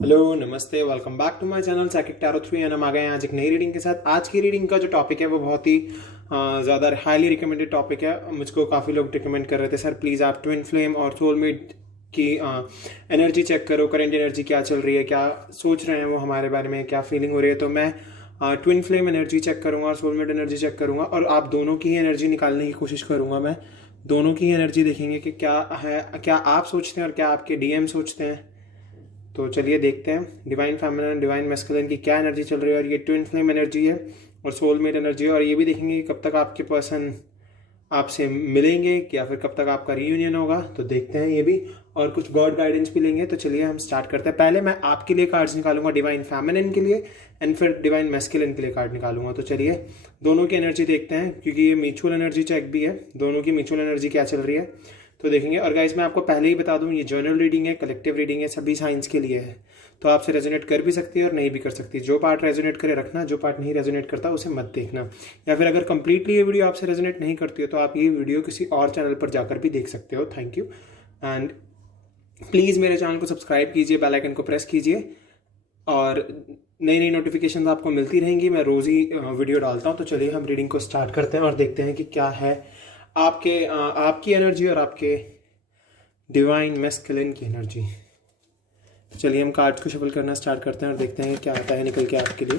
Hello नमस्ते, welcome back to my channel psychic tarot 3 and हम आ गए हैं आज एक नई रीडिंग के साथ। आज की रीडिंग का जो टॉपिक है वो बहुत ही ज़्यादा हाईली रिकमेंडेड टॉपिक है। मुझको काफ़ी लोग रिकमेंड कर रहे थे, सर प्लीज़ आप ट्विन फ्लेम और सोलमेट की एनर्जी चेक करो, करंट एनर्जी क्या चल रही है, क्या सोच रहे हैं वो हमारे बारे में, क्या फीलिंग हो रही है। तो मैं ट्विन फ्लेम एनर्जी चेक करूँगा और सोलमेट एनर्जी चेक करूँगा और आप दोनों की ही एनर्जी निकालने की कोशिश करूँगा। मैं दोनों की एनर्जी देखेंगे कि क्या है, क्या आप सोचते हैं और क्या आपके डीएम सोचते हैं। तो चलिए देखते हैं डिवाइन फेमिनिन डिवाइन मैस्कुलिन की क्या एनर्जी चल रही है। और ये ट्विन फ्लेम एनर्जी है और सोलमेट एनर्जी है। और ये भी देखेंगे कि कब तक आपके पर्सन आपसे मिलेंगे या फिर कब तक आपका रीयूनियन होगा। तो देखते हैं ये भी, और कुछ गॉड गाइडेंस भी लेंगे। तो चलिए हम स्टार्ट करते हैं। पहले मैं आपके लिए कार्ड्स निकालूंगा डिवाइन फेमिनिन के लिए एंड फिर डिवाइन मैस्कुलिन के लिए कार्ड निकालूंगा। तो चलिए दोनों की एनर्जी देखते हैं, क्योंकि ये म्यूचुअल एनर्जी चेक भी है। दोनों की म्यूचुअल एनर्जी क्या चल रही है तो देखेंगे। और गाइस मैं आपको पहले ही बता दूं, ये जर्नल रीडिंग है, कलेक्टिव रीडिंग है, सभी साइंस के लिए है। तो आपसे रेजोनेट कर भी सकती है और नहीं भी कर सकती। जो पार्ट रेजोनेट करे रखना, जो पार्ट नहीं रेजोनेट करता उसे मत देखना। या फिर अगर कंप्लीटली ये वीडियो आपसे रेजोनेट नहीं करती है तो आप ये वीडियो किसी और चैनल पर जाकर भी देख सकते हो। Thank you. एंड प्लीज़ मेरे चैनल को सब्सक्राइब कीजिए, बेल आइकन को प्रेस कीजिए और नई नई नोटिफिकेशन आपको मिलती रहेंगी। मैं रोज़ ही वीडियो डालता हूँ। तो चलिए हम रीडिंग को स्टार्ट करते हैं और देखते हैं कि क्या है आपकी एनर्जी और आपके डिवाइन मैस्कुलिन की एनर्जी। चलिए हम कार्ड्स को शफल करना स्टार्ट करते हैं और देखते हैं क्या आता है निकल के आपके लिए।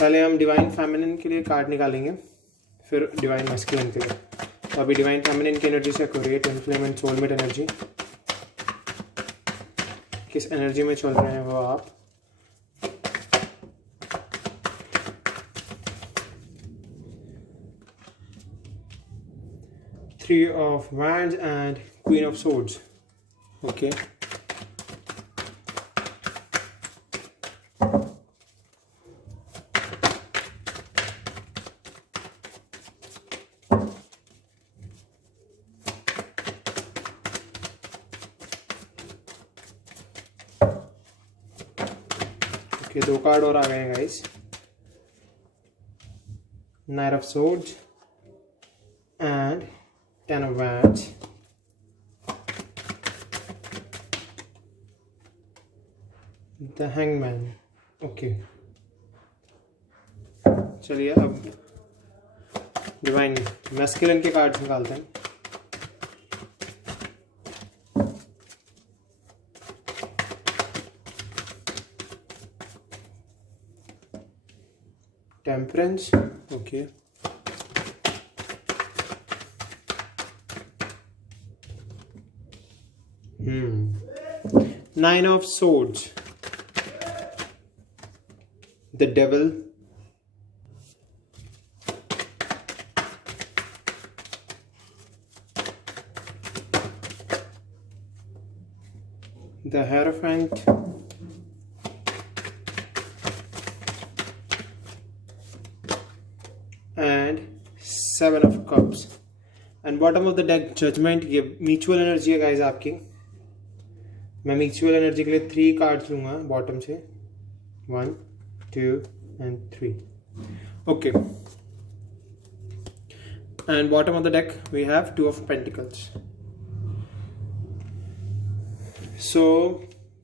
पहले हम डिवाइन फेमिनिन के लिए कार्ड निकालेंगे, फिर डिवाइन मैस्कुलिन के लिए। तो अभी डिवाइन फेमिनिन की एनर्जी से हो रही है twin flame and soulmate energy. किस एनर्जी में चल रहे हैं वो आप। Three of Wands and Queen of Swords. Okay. Okay, दो कार्ड और आ गए हैं guys. Knight of Swords and Ten of Wands. The Hangman. Okay चलिए अब डिवाइन मैस्कुलिन के कार्ड्स निकालते हैं। Temperance, okay. Nine of Swords, the Devil, the Hierophant, and Seven of Cups. And bottom of the deck judgement. ये mutual energy है guys आपकी। मैं mutual energy के लिए 3 कार्ड्स लूंगा बॉटम से, 1 2 and 3। Okay and bottom of the deck we have 2 of Pentacles। So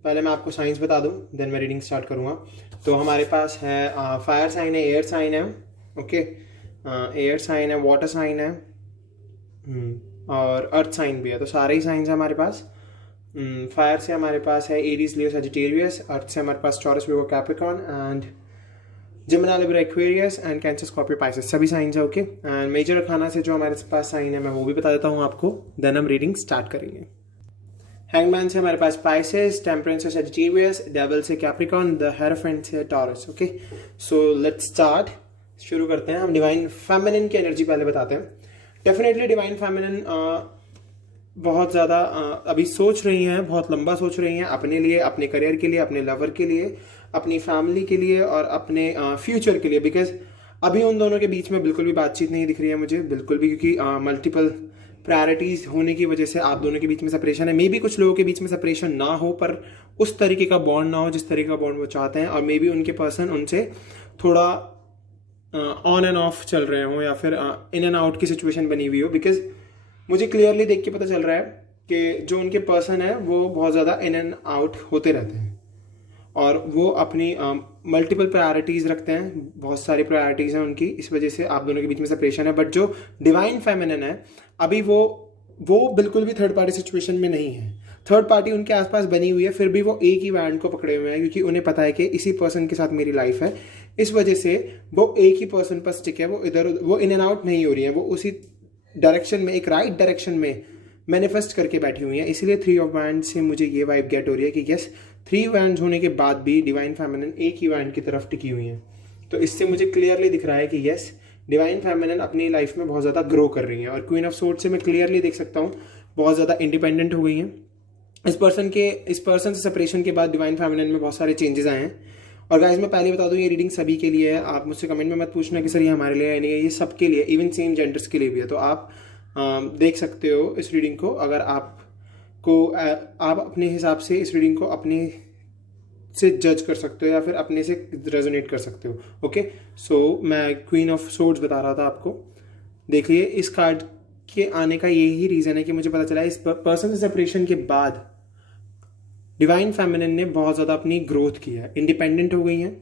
पहले मैं आपको साइंस बता दूं, देन मैं रीडिंग स्टार्ट करूंगा। तो हमारे पास है फायर साइन है, एयर साइन है, ओके, एयर साइन है, वाटर साइन है और अर्थ साइन भी है। तो सारे ही साइंस है हमारे पास। फायर से हमारे पास है एरीज, लियो, सजिटेरियस। अर्थ से हमारे पास Taurus, Virgo, Capricorn and Gemini, Libra, Aquarius and Cancer, Scorpio, Pisces, सभी साइंस है। ओके एंड मेजर खाना से जो हमारे पास साइन है मैं वो भी बता देता हूँ आपको, देन हम रीडिंग स्टार्ट करेंगे। हैंगमैन से हमारे पास पाइसेस, टेम्परेंस से सजिटेरियस, डेविल से कैप्रिकॉर्न, द हेरोफेंट से taurus. Okay so let's start, शुरू करते हैं। हम डिवाइन फेमिनिन की एनर्जी पहले बताते हैं। डेफिनेटली डिवाइन फेमिनिन बहुत ज़्यादा अभी सोच रही हैं, बहुत लंबा सोच रही हैं अपने लिए, अपने करियर के लिए, अपने लवर के लिए, अपनी फैमिली के लिए और अपने फ्यूचर के लिए। बिकॉज अभी उन दोनों के बीच में बिल्कुल भी बातचीत नहीं दिख रही है मुझे, बिल्कुल भी, क्योंकि मल्टीपल प्रायोरिटीज होने की वजह से आप दोनों के बीच में सेपरेशन है। मे बी कुछ लोगों के बीच में सेपरेशन ना हो, पर उस तरीके का बॉन्ड ना हो जिस तरीके का बॉन्ड वो चाहते हैं। और मे बी उनके पर्सन उनसे थोड़ा ऑन एंड ऑफ चल रहे हो या फिर इन एंड आउट की सिचुएशन बनी हुई हो। बिकॉज मुझे क्लियरली देख के पता चल रहा है कि जो उनके पर्सन है वो बहुत ज़्यादा इन एंड आउट होते रहते हैं और वो अपनी मल्टीपल प्रायोरिटीज़ रखते हैं, बहुत सारी प्रायोरिटीज़ हैं उनकी, इस वजह से आप दोनों के बीच में सेपरेशन है। बट जो डिवाइन फेमिनिन है अभी वो बिल्कुल भी थर्ड पार्टी सिचुएशन में नहीं है। थर्ड पार्टी उनके आसपास बनी हुई है, फिर भी वो एक ही बैंड को पकड़े हुए हैं क्योंकि उन्हें पता है कि इसी पर्सन के साथ मेरी लाइफ है। इस वजह से वो एक ही पर्सन पर स्टिक है, वो इन एंड आउट नहीं हो रही है, वो उसी डायरेक्शन में, एक राइट डायरेक्शन में मैनिफेस्ट करके बैठी हुई है। इसलिए 3 ऑफ वैंड से मुझे ये वाइब गेट हो रही है कि यस, 3 वैंड होने के बाद भी डिवाइन फेमिनिन एक ही वैंड की तरफ टिकी हुई है। तो इससे मुझे क्लियरली दिख रहा है कि यस, डिवाइन फेमिनिन अपनी लाइफ में बहुत ज़्यादा ग्रो कर रही है। और क्वीन ऑफ सोर्ड से मैं क्लियरली देख सकता हूँ बहुत ज़्यादा इंडिपेंडेंट हो गई हैं। इस पर्सन से सेपरेशन के बाद डिवाइन फेमिनिन में बहुत सारे चेंजेस आए हैं। और गाइस मैं पहले बता दूं, ये रीडिंग सभी के लिए है। आप मुझसे कमेंट में मत पूछना कि सर ये हमारे लिए है नहीं है, ये सबके लिए, इवन सेम जेंडर्स के लिए भी है। तो आप देख सकते हो इस रीडिंग को, अगर आप अपने हिसाब से इस रीडिंग को अपने से जज कर सकते हो या फिर अपने से रेजोनेट कर सकते हो। ओके, सो मैं क्वीन ऑफ सोर्ड्स बता रहा था आपको। देखिए, इस कार्ड के आने का यही रीज़न है कि मुझे पता चला इस पर्सन से सेपरेशन के बाद डिवाइन फेमिनिन ने बहुत ज़्यादा अपनी ग्रोथ की है, इंडिपेंडेंट हो गई हैं,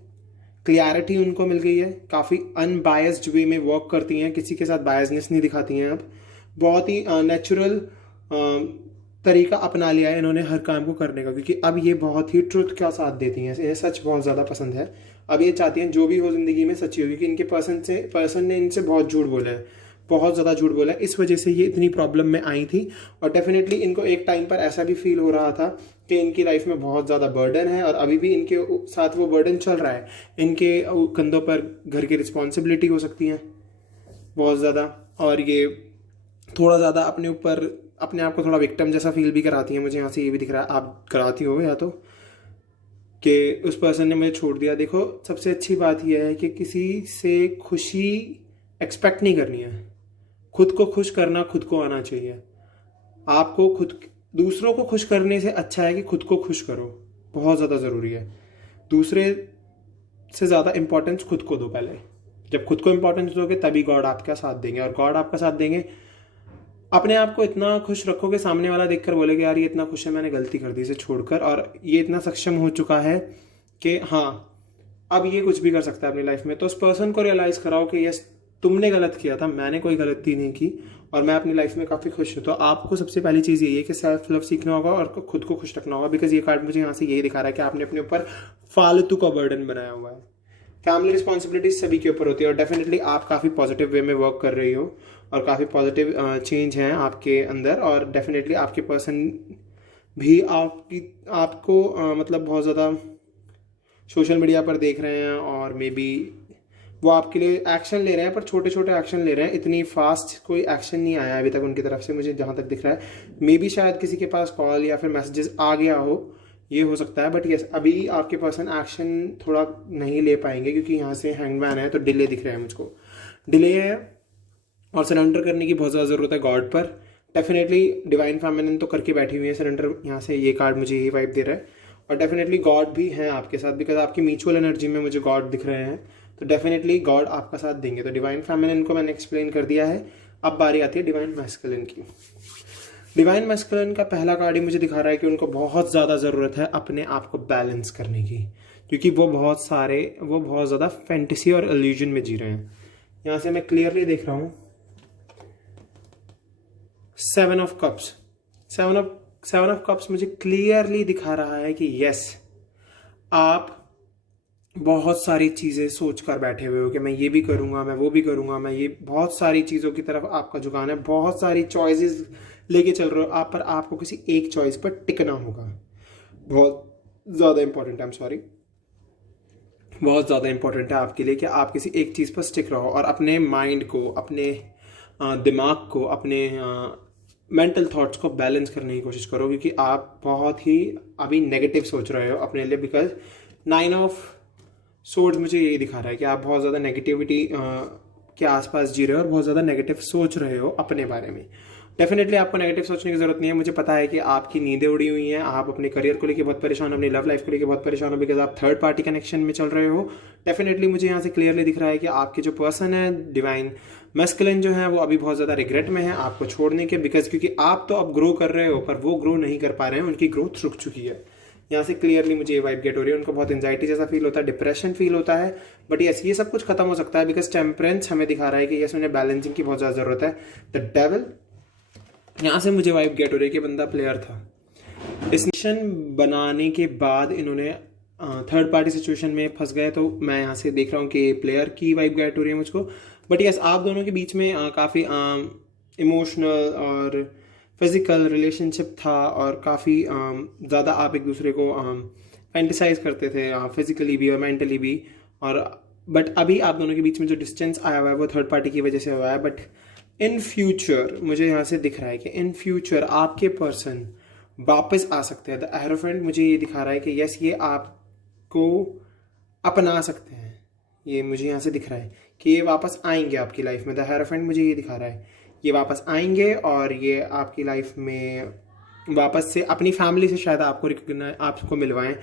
क्लियरिटी उनको मिल गई है, काफ़ी अनबायस्ड वे में वर्क करती हैं, किसी के साथ बायसनेस नहीं दिखाती हैं। अब बहुत ही नेचुरल तरीका अपना लिया है इन्होंने हर काम को करने का, क्योंकि अब ये बहुत ही ट्रुथ का साथ देती हैं, इन्हें सच बहुत ज़्यादा पसंद है। अब ये चाहती हैं जो भी हो ज़िंदगी में सच्ची हो, क्योंकि इनके पर्सन ने इनसे बहुत झूठ बोला है, बहुत ज़्यादा झूठ बोला है। इस वजह से ये इतनी प्रॉब्लम में आई थी। और डेफिनेटली इनको एक टाइम पर ऐसा भी फील हो रहा था कि इनकी लाइफ में बहुत ज़्यादा बर्डन है और अभी भी इनके साथ वो बर्डन चल रहा है। इनके कंधों पर घर की रिस्पॉन्सिबिलिटी हो सकती है बहुत ज़्यादा, और ये थोड़ा ज़्यादा अपने आप को थोड़ा विक्टिम जैसा फील भी कराती है। मुझे यहाँ से ये भी दिख रहा है, आप कराती हो या तो, कि उस पर्सन ने मुझे छोड़ दिया। देखो, सबसे अच्छी बात यह है कि किसी से खुशी एक्सपेक्ट नहीं करनी है, खुद को खुश करना खुद को आना चाहिए। आपको दूसरों को खुश करने से अच्छा है कि खुद को खुश करो, बहुत ज़्यादा ज़रूरी है। दूसरे से ज़्यादा इंपॉर्टेंस खुद को दो पहले। जब खुद को इंपॉर्टेंस दोगे तभी गॉड आपका साथ देंगे, और गॉड आपका साथ देंगे। अपने आप को इतना खुश रखो कि सामने वाला देखकर बोलेगा यार ये इतना खुश है, मैंने गलती कर दी इसे छोड़कर, और ये इतना सक्षम हो चुका है कि हाँ अब ये कुछ भी कर सकता है अपनी लाइफ में। तो उस पर्सन को रियलाइज़ कराओ कि यस, तुमने गलत किया था, मैंने कोई गलती नहीं की और मैं अपनी लाइफ में काफ़ी खुश हूँ। तो आपको सबसे पहली चीज़ यही है कि सेल्फ लव सीखना होगा और खुद को खुश रखना होगा। बिकॉज ये कार्ड मुझे यहाँ से यही दिखा रहा है कि आपने अपने ऊपर फालतू का बर्डन बनाया हुआ है। फैमिली रिस्पॉन्सिबिलिटीज सभी के ऊपर होती है और डेफिनेटली आप काफ़ी पॉजिटिव वे में वर्क कर रही हो और काफ़ी पॉजिटिव चेंज हैं आपके अंदर, और डेफिनेटली आपके पर्सन भी आपको मतलब बहुत ज़्यादा सोशल मीडिया पर देख रहे हैं और मे बी वो आपके लिए एक्शन ले रहे हैं, पर छोटे छोटे एक्शन ले रहे हैं। इतनी फास्ट कोई एक्शन नहीं आया अभी तक उनकी तरफ से, मुझे जहाँ तक दिख रहा है। मे बी शायद किसी के पास कॉल या फिर मैसेजेस आ गया हो, ये हो सकता है। बट यस, अभी आपके पर्सन एक्शन थोड़ा नहीं ले पाएंगे क्योंकि यहाँ से हैंगमैन है, तो डिले दिख रहा है मुझको, डिले है। और सरेंडर करने की बहुत ज़्यादा ज़रूरत है गॉड पर। डेफिनेटली डिवाइन फेमिनिन तो करके बैठी हुई है सरेंडर, यहाँ से ये कार्ड मुझे यही वाइब दे रहा है। और डेफिनेटली गॉड भी हैं आपके साथ, बिकॉज आपकी म्यूचुअल एनर्जी में मुझे गॉड दिख रहे हैं, तो डेफिनेटली गॉड आपका साथ देंगे। तो डिवाइन फेमिनिन को मैंने एक्सप्लेन कर दिया है। अब बारी आती है डिवाइन मैस्कुलिन की। डिवाइन मैस्कुलिन का पहला कार्ड ही मुझे दिखा रहा है कि उनको बहुत ज़्यादा ज़रूरत है अपने आप को बैलेंस करने की, क्योंकि वो बहुत ज़्यादा फैंटेसी और इल्यूजन में जी रहे हैं। यहाँ से मैं क्लियरली देख रहा हूँ 7 ऑफ कप्स। 7 ऑफ कप्स मुझे क्लियरली दिखा रहा है कि यस, आप बहुत सारी चीज़ें सोच कर बैठे हुए हो कि मैं ये भी करूँगा, मैं वो भी करूँगा, मैं ये बहुत सारी चीज़ों की तरफ आपका झुकान है, बहुत सारी चॉइसेस लेके चल रहे हो आप, पर आपको किसी एक चॉइस पर टिकना होगा। बहुत ज़्यादा इंपॉर्टेंट है, बहुत ज़्यादा इंपॉर्टेंट है आपके लिए कि आप किसी एक चीज़ पर स्टिक रहो और अपने माइंड को, अपने दिमाग को, अपने मेंटल थॉट्स को बैलेंस करने की कोशिश करो, क्योंकि आप बहुत ही अभी नेगेटिव सोच रहे हो अपने लिए। बिकॉज 9 ऑफ सोर्ड्स मुझे यही दिखा रहा है कि आप बहुत ज़्यादा नेगेटिविटी के आसपास जी रहे हो और बहुत ज़्यादा नेगेटिव सोच रहे हो अपने बारे में। डेफिनेटली आपको नेगेटिव सोचने की जरूरत नहीं है। मुझे पता है कि आपकी नींदें उड़ी हुई हैं, आप अपने करियर को लेकर बहुत परेशान हो, अपनी लव लाइफ को लेकर बहुत परेशान हो, बिकॉज आप थर्ड पार्टी कनेक्शन में चल रहे हो। डेफिनेटली मुझे यहाँ से क्लियरली दिख रहा है कि आपके जो पर्सन है डिवाइन मैस्कुलिन जो है वो अभी बहुत ज़्यादा रिग्रेट में है आपको छोड़ने के, बिकॉज क्योंकि आप तो अब ग्रो कर रहे हो पर वो ग्रो नहीं कर पा रहे हैं, उनकी ग्रोथ रुक चुकी है। यहाँ से क्लियरली मुझे ये वाइब गेट हो रही है, उनको बहुत एंजाइटी जैसा फील होता है, डिप्रेशन फील होता है। बट यस, ये सब कुछ खत्म हो सकता है बिकॉज टेम्परेंस हमें दिखा रहा है कि यस उन्हें बैलेंसिंग की बहुत ज़्यादा जरूरत है। द डेविल, यहाँ से मुझे वाइब गेट हो रही है कि बंदा प्लेयर था। इस मिशन बनाने के बाद इन्होंने थर्ड पार्टी सिचुएशन में फंस गए, तो मैं यहाँ से देख रहा हूँ कि प्लेयर की वाइब गेट हो रही है मुझको। बट यस, आप दोनों के बीच में काफ़ी इमोशनल और फिजिकल रिलेशनशिप था और काफ़ी ज़्यादा आप एक दूसरे को फैंटिसाइज करते थे फिजिकली भी और मेंटली भी। और बट अभी आप दोनों के बीच में जो डिस्टेंस आया हुआ है वो थर्ड पार्टी की वजह से हुआ है। बट इन फ्यूचर मुझे यहाँ से दिख रहा है कि इन फ्यूचर आपके पर्सन वापस आ सकते हैं। द एरोफेंट मुझे ये दिखा रहा है कि यस ये आपको अपना सकते हैं। ये मुझे यहाँ से दिख रहा है कि ये वापस आएंगे आपकी लाइफ में। द एरोफेंट मुझे ये दिखा रहा है ये वापस आएंगे और ये आपकी लाइफ में वापस से अपनी फैमिली से शायद आपको मिलवाएं।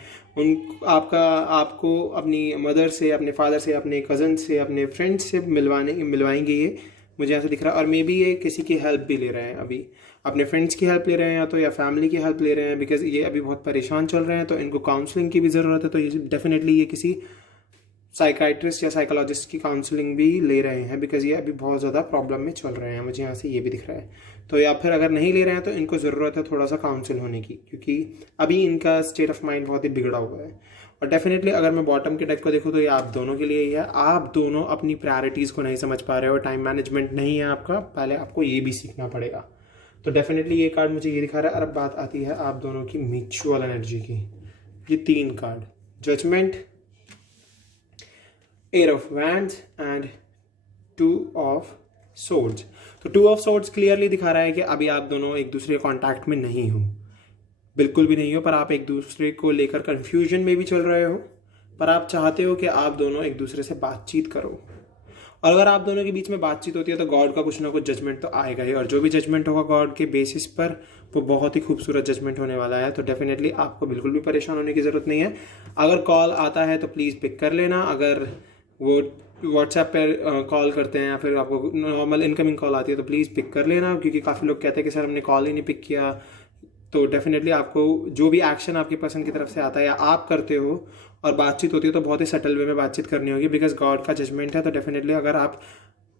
आपको अपनी मदर से, अपने फादर से, अपने कज़न से, अपने फ्रेंड्स से मिलवाएंगे ये मुझे यहाँ से दिख रहा है। और मे बी ये किसी की हेल्प भी ले रहे हैं, अभी अपने फ्रेंड्स की हेल्प ले रहे हैं या तो या फैमिली की हेल्प ले रहे हैं, बिकॉज ये अभी बहुत परेशान चल रहे हैं तो इनको काउंसलिंग की भी ज़रूरत है। तो ये डेफिनेटली ये किसी साइकाइट्रिस्ट या साइकोलॉजिस्ट की काउंसलिंग भी ले रहे हैं, बिकॉज ये अभी बहुत ज़्यादा प्रॉब्लम में चल रहे हैं। मुझे यहाँ से ये भी दिख रहा है। तो या फिर अगर नहीं ले रहे हैं तो इनको ज़रूरत है थोड़ा सा काउंसिल होने की, क्योंकि अभी इनका स्टेट ऑफ माइंड बहुत ही बिगड़ा हुआ है। और डेफिनेटली अगर मैं बॉटम के डेक को देखूँ तो ये आप दोनों के लिए ही है। आप दोनों अपनी प्रायोरिटीज़ को नहीं समझ पा रहे हो, टाइम मैनेजमेंट नहीं है आपका, पहले आपको ये भी सीखना पड़ेगा। तो डेफिनेटली ये कार्ड मुझे ये दिखा रहा है। और अब बात आती है आप दोनों की म्यूचुअल एनर्जी की। ये 3 card, judgement, eight of wands and 2 of swords. तो 2 ऑफ सोर्ड्स क्लियरली दिखा रहा है कि अभी आप दोनों एक दूसरे कॉन्टैक्ट में नहीं हो, बिल्कुल भी नहीं हो, पर आप एक दूसरे को लेकर कंफ्यूजन में भी चल रहे हो। पर आप चाहते हो कि आप दोनों एक दूसरे से बातचीत करो। और अगर आप दोनों के बीच में बातचीत होती है तो गॉड का कुछ ना कुछ जजमेंट तो आएगा ही, और जो भी जजमेंट होगा गॉड के बेसिस पर वो बहुत ही खूबसूरत जजमेंट होने वाला है। तो डेफिनेटली आपको बिल्कुल भी परेशान होने की ज़रूरत नहीं है। अगर कॉल आता है तो प्लीज़ पिक कर लेना। अगर वो व्हाट्सएप पर कॉल करते हैं या फिर आपको नॉर्मल इनकमिंग कॉल आती है तो प्लीज़ पिक कर लेना, क्योंकि काफ़ी लोग कहते हैं कि सर हमने कॉल ही नहीं पिक किया। तो डेफिनेटली आपको जो भी एक्शन आपकी पर्सन की तरफ से आता है या आप करते हो और बातचीत होती है तो बहुत ही सटल वे में बातचीत करनी होगी, बिकॉज गॉड का जजमेंट है। तो डेफिनेटली अगर आप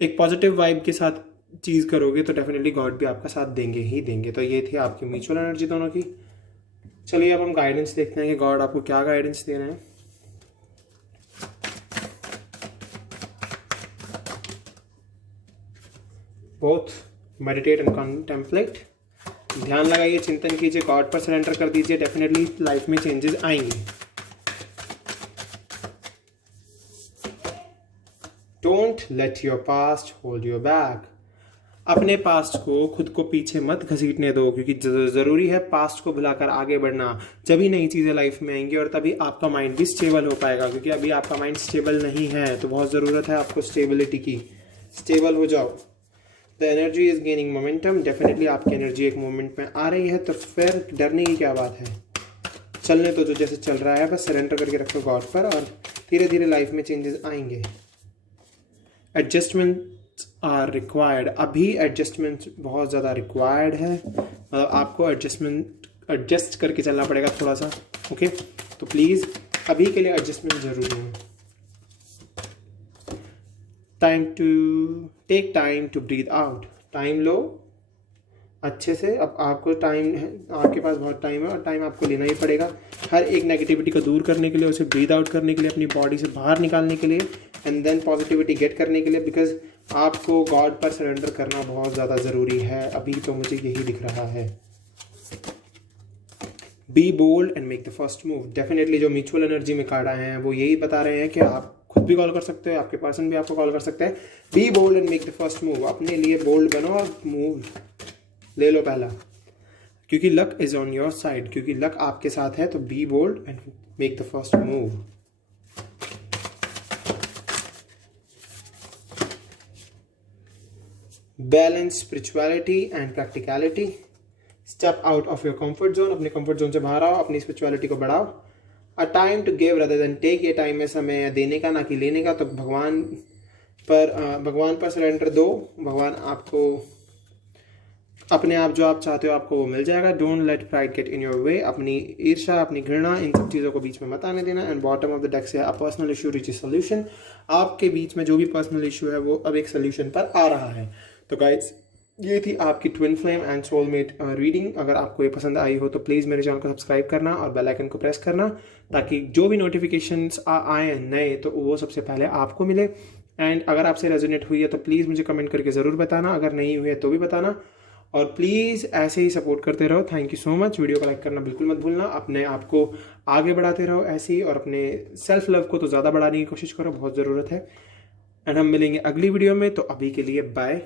एक पॉजिटिव वाइब के साथ चीज़ करोगे तो डेफिनेटली गॉड भी आपका साथ देंगे ही देंगे। तो ये थी आपकी म्यूचुअल एनर्जी दोनों की। चलिए अब हम गाइडेंस देखते हैं कि गॉड आपको क्या गाइडेंस दे रहे हैं। Both meditate and contemplate. ध्यान लगाइए, चिंतन कीजिए, गॉड पर सरेंडर कर दीजिए, डेफिनेटली लाइफ में चेंजेस आएंगे। Don't let your past hold your back. अपने पास्ट को, खुद को पीछे मत घसीटने दो, क्योंकि ज़रूरी है पास्ट को भुलाकर आगे बढ़ना। जब ही नई चीज़ें लाइफ में आएंगी और तभी आपका माइंड भी स्टेबल हो पाएगा, क्योंकि अभी आपका माइंड स्टेबल नहीं है। तो बहुत ज़रूरत है आपको स्टेबिलिटी की। स्टेबल हो जाओ। The energy is gaining momentum. Definitely आपकी एनर्जी एक मोमेंट में आ रही है, तो फिर डरने की क्या बात है। चलने तो जो जैसे चल रहा है बस सरेंडर करके रखो गॉड पर, और धीरे धीरे लाइफ में चेंजेस आएंगे। Adjustments are required. अभी एडजस्टमेंट बहुत ज़्यादा रिक्वायर्ड है, मतलब आपको एडजस्ट करके चलना पड़ेगा थोड़ा सा। ओके, तो प्लीज़ अभी के लिए एडजस्टमेंट ज़रूरी है। Take time to breathe out. Time लो अच्छे से। अब आपको टाइम है, आपके पास बहुत टाइम है और टाइम आपको लेना ही पड़ेगा हर एक नेगेटिविटी को दूर करने के लिए, उसे ब्रीथ आउट करने के लिए, अपनी बॉडी से बाहर निकालने के लिए, एंड देन पॉजिटिविटी गेट करने के लिए, बिकॉज आपको गॉड पर सरेंडर करना बहुत ज़्यादा ज़रूरी है। अभी तो मुझे यही दिख रहा है। Be bold and make the first move. Definitely जो म्यूचुअल एनर्जी में कार्ड आए हैं वो यही बता रहे हैं कि आप खुद भी कॉल कर सकते हो, आपके पर्सन भी आपको कॉल कर सकते हैं। Be bold and make the first move. अपने लिए बोल्ड बनो और मूव ले लो पहला, क्योंकि luck is on your side. क्योंकि लक आपके साथ है, तो be bold and make the first move. Balance spirituality and practicality, step out of your comfort zone, अपने कंफर्ट जोन से बाहर आओ, अपनी स्पिरिचुअलिटी को बढ़ाओ। A time to give rather than take, ये टाइम है समय देने का ना कि लेने का। तो भगवान पर सरेंडर दो, भगवान आपको अपने आप जो आप चाहते हो आपको वो मिल जाएगा। Don't let pride get in your way, अपनी ईर्ष्या अपनी घृणा इन सब चीज़ों को बीच में मत आने देना। And bottom of the deck से a personal issue reach solution, आपके बीच में जो भी पर्सनल इशू है वो अब एक सोल्यूशन पर आ रहा है। तो गाइस ये थी आपकी twin flame and soulmate reading. अगर आपको ये पसंद आई हो तो प्लीज़ मेरे चैनल को सब्सक्राइब करना और बेल आइकन को प्रेस करना, ताकि जो भी नोटिफिकेशंस आए नए तो वो सबसे पहले आपको मिले। एंड अगर आपसे रेजोनेट हुई है तो प्लीज़ मुझे कमेंट करके ज़रूर बताना, अगर नहीं हुई है तो भी बताना। और प्लीज़ ऐसे ही सपोर्ट करते रहो। Thank you so much. Video को लाइक करना बिल्कुल मत भूलना। अपने आप को आगे बढ़ाते रहो ऐसे ही, और अपने सेल्फ लव को तो ज़्यादा बढ़ाने की कोशिश करो, बहुत ज़रूरत है। एंड हम मिलेंगे अगली वीडियो में। तो अभी के लिए बाय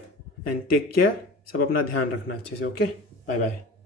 एंड टेक केयर। सब अपना ध्यान रखना अच्छे से। Okay, bye bye.